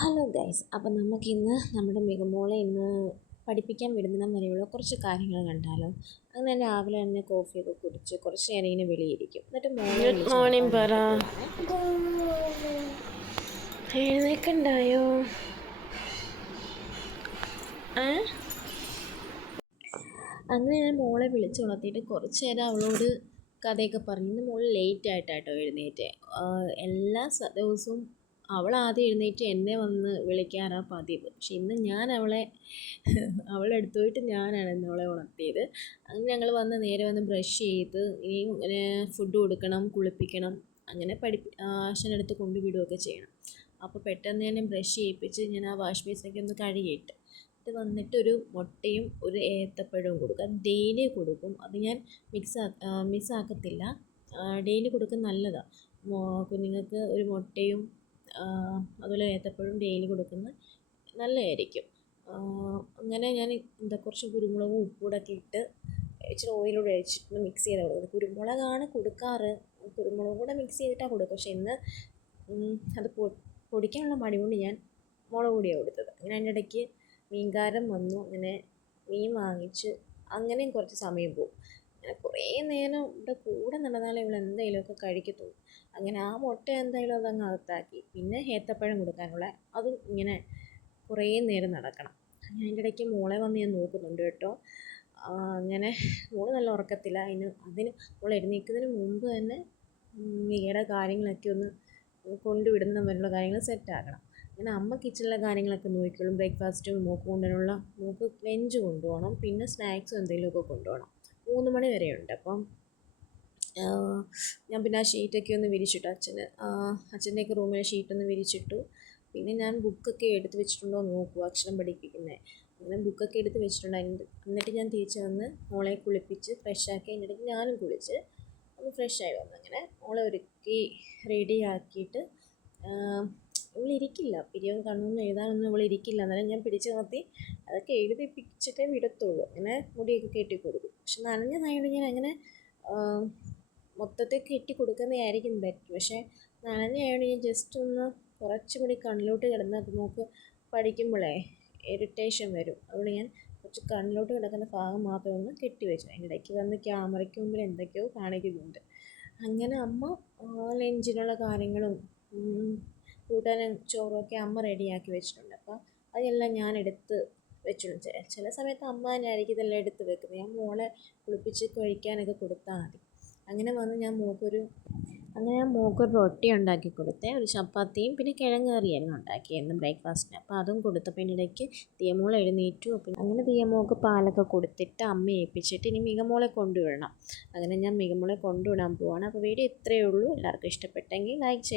Hello guys, അപ്പം നമുക്കിന്ന് നമ്മുടെ മികമോളെ ഇന്ന് പഠിപ്പിക്കാൻ വിടുന്നിടം വരെയുള്ള കുറച്ച് കാര്യങ്ങൾ കണ്ടാലോ. അങ്ങനെ രാവിലെ തന്നെ കോഫിയൊക്കെ കുടിച്ച് കുറച്ച് നേരം ഇങ്ങനെ വെളിയിരിക്കും. എന്നിട്ട് ഗുഡ് മോർണിംഗ് പറ. എഴുന്നേക്കണ്ടായോ? അങ്ങനെ ഞാൻ മോളെ വിളിച്ചുണർത്തിയിട്ട് കുറച്ച് നേരം അവളോട് കഥയൊക്കെ പറഞ്ഞു. ഇന്ന് മോൾ ലേറ്റ് ആയിട്ടാട്ടോ എഴുന്നേറ്റ്. എല്ലാ ദിവസവും അവൾ ആദ്യം എഴുന്നേറ്റ് എന്നെ വന്ന് വിളിക്കാറാണ് പതിവ്. പക്ഷെ ഇന്ന് ഞാൻ അവളെടുത്ത് പോയിട്ട് ഞാനാണ് അവളെ ഉണർത്തിയത്. അങ്ങനെ ഞങ്ങൾ നേരെ വന്ന് ബ്രഷ് ചെയ്ത് ഇനിയും ഇങ്ങനെ ഫുഡ് കൊടുക്കണം, കുളിപ്പിക്കണം, അങ്ങനെ ആശാനടുത്ത് കൊണ്ടുവിടുകയൊക്കെ ചെയ്യണം. അപ്പോൾ പെട്ടെന്ന് തന്നെ ബ്രഷ് ചെയ്യിപ്പിച്ച് ഞാൻ ആ വാഷ് ബേസിനൊക്കെ ഒന്ന് കഴുകിയിട്ട് വന്നിട്ടൊരു മുട്ടയും ഒരു ഏത്തപ്പഴവും കൊടുക്കും. അത് ഡെയിലി കൊടുക്കും. അത് ഞാൻ മിസ്സാക്കത്തില്ല. ഡെയിലി കൊടുക്കുന്നത് നല്ലതാണ്. കുഞ്ഞുങ്ങൾക്ക് ഒരു മുട്ടയും അതുപോലെ ഏത്തപ്പഴവും ഡെയിലി കൊടുക്കുന്നത് നല്ലതായിരിക്കും. അങ്ങനെ ഞാൻ കുറച്ച് കുരുമുളകും ഉപ്പൂടൊക്കെ ഇട്ട് ഇച്ചിരി ഓയിലൂടെ ഒഴിച്ചിട്ട് മിക്സ് ചെയ്താണ് കൊടുക്കുന്നത്. കുരുമുളകാണ് കൊടുക്കാറ്, കുരുമുളകും കൂടെ മിക്സ് ചെയ്തിട്ടാണ് കൊടുക്കുക. പക്ഷെ ഇന്ന് അത് പൊടിക്കാനുള്ള മടി കൊണ്ട് ഞാൻ മുളക് പൊടിയാണ് കൊടുത്തത്. അങ്ങനെ അതിൻ്റെ ഇടയ്ക്ക് മീൻകാരൻ വന്നു. അങ്ങനെ മീൻ വാങ്ങിച്ച് അങ്ങനെയും കുറച്ച് സമയം പോകും. അങ്ങനെ കുറേ നേരം ഇവിടെ കൂടെ നടന്നാലേ ഇവിടെ എന്തെങ്കിലുമൊക്കെ കഴിക്കത്തുള്ളൂ. അങ്ങനെ ആ മുട്ട എന്തായാലും അതങ്ങ് അകത്താക്കി. പിന്നെ ഏത്തപ്പഴം കൊടുക്കാനുള്ള അതും ഇങ്ങനെ കുറേ നേരം നടക്കണം. അതിൻ്റെ ഇടയ്ക്ക് മോളെ വന്ന് ഞാൻ നോക്കുന്നുണ്ട് കേട്ടോ. അങ്ങനെ മോള് നല്ല ഉറക്കത്തില്ല. അതിന് മോൾ എഴുന്നേൽക്കുന്നതിന് മുമ്പ് തന്നെ മികയുടെ കാര്യങ്ങളൊക്കെ ഒന്ന് കൊണ്ടുവിടുന്ന വരെയുള്ള കാര്യങ്ങൾ സെറ്റാക്കണം. അങ്ങനെ അമ്മ കിച്ചണിലെ കാര്യങ്ങളൊക്കെ നോക്കിക്കോളും. ബ്രേക്ക്ഫാസ്റ്റും മോൾക്ക് ലഞ്ച് കൊണ്ടുപോകണം, പിന്നെ സ്നാക്സും എന്തെങ്കിലുമൊക്കെ കൊണ്ടുപോകണം. 3 മണി വരെയുണ്ട്. അപ്പം ഞാൻ പിന്നെ ആ ഷീറ്റൊക്കെ ഒന്ന് വിരിച്ചിട്ടു. അച്ഛൻ്റെയൊക്കെ റൂമിലെ ഷീറ്റൊന്ന് വിരിച്ചിട്ടു. പിന്നെ ഞാൻ ബുക്കൊക്കെ എടുത്ത് വെച്ചിട്ടുണ്ടോ എന്ന് നോക്കുക, അക്ഷരം പഠിപ്പിക്കുന്നത്. അങ്ങനെ ബുക്കൊക്കെ എടുത്ത് വെച്ചിട്ടുണ്ട്. എന്നിട്ട് ഞാൻ തിരിച്ച് വന്ന് മോളെ കുളിപ്പിച്ച് ഫ്രഷാക്കി. അതിൻ്റെ ഇടയ്ക്ക് ഞാനും കുളിച്ച് ഒന്ന് ഫ്രഷായി വന്നു. അങ്ങനെ മോളെ ഒരുക്കി റെഡിയാക്കിയിട്ട് ഇവളിരിക്കില്ല, പിരിയവും കണ്ണൊന്നും എഴുതാനൊന്നും ഇവളിരിക്കില്ല. എന്നാലും ഞാൻ പിടിച്ച് നിർത്തി അതൊക്കെ എഴുതിപ്പിച്ചിട്ടേ വിടത്തുള്ളൂ. അങ്ങനെ മുടിയൊക്കെ കെട്ടി കൊടുക്കും. പക്ഷെ നനഞ്ഞതായതുകൊണ്ട് ഞാൻ അങ്ങനെ മൊത്തത്തിൽ കെട്ടി കൊടുക്കുന്നതായിരിക്കും ബെറ്റർ. പക്ഷേ നനഞ്ഞായതുകൊണ്ട് ഞാൻ ജസ്റ്റ് ഒന്ന് കുറച്ചുകൂടി കണ്ണിലോട്ട് കിടന്നാൽ നമുക്ക് പഠിക്കുമ്പോഴേ ഇറിറ്റേഷൻ വരും. അതുകൊണ്ട് ഞാൻ കുറച്ച് കണ്ണിലോട്ട് കിടക്കുന്ന ഭാഗം മാത്രം ഒന്ന് കെട്ടി വെച്ചു. അതിൻ്റെ ഇടയ്ക്ക് വന്ന് ക്യാമറയ്ക്ക് മുമ്പിൽ എന്തൊക്കെയോ കാണിക്കുന്നുണ്ട്. അങ്ങനെ അമ്മ ലഞ്ചിനുള്ള കാര്യങ്ങളും കൂട്ടാനും ചോറുമൊക്കെ അമ്മ റെഡിയാക്കി വെച്ചിട്ടുണ്ട്. അപ്പോൾ അതെല്ലാം ഞാൻ എടുത്ത് വെച്ചിട്ടുണ്ട്. ചില സമയത്ത് അമ്മ തന്നെ ആയിരിക്കും ഇതെല്ലാം എടുത്ത് വെക്കുന്നത്. ഞാൻ മോളെ കുളിപ്പിച്ച് കഴിക്കാനൊക്കെ കൊടുത്താൽ മതി. അങ്ങനെ വന്ന് ഞാൻ മോൾക്കൊരു റൊട്ടി ഉണ്ടാക്കി കൊടുത്തേ. ഒരു ചപ്പാത്തിയും പിന്നെ കിഴങ്ങ് കറിയായിരുന്നു ഉണ്ടാക്കിയായിരുന്നു ബ്രേക്ക്ഫാസ്റ്റിന്. അപ്പോൾ അതും കൊടുത്തപ്പോൾ അതിൻ്റെ ഇടയ്ക്ക് ദിയമോൾ എഴുന്നേറ്റു. അപ്പം അങ്ങനെ ദിയമോൾക്ക് പാലൊക്കെ കൊടുത്തിട്ട് അമ്മ ഏൽപ്പിച്ചിട്ട് ഇനി മികമോളെ കൊണ്ടുവിടണം. അങ്ങനെ ഞാൻ മികമോളെ കൊണ്ടുവിടാൻ പോവാണ്. അപ്പോൾ വീഡിയോ ഇത്രയേ ഉള്ളൂ. എല്ലാവർക്കും ഇഷ്ടപ്പെട്ടെങ്കിൽ ലൈക്ക് ചെയ്യാം.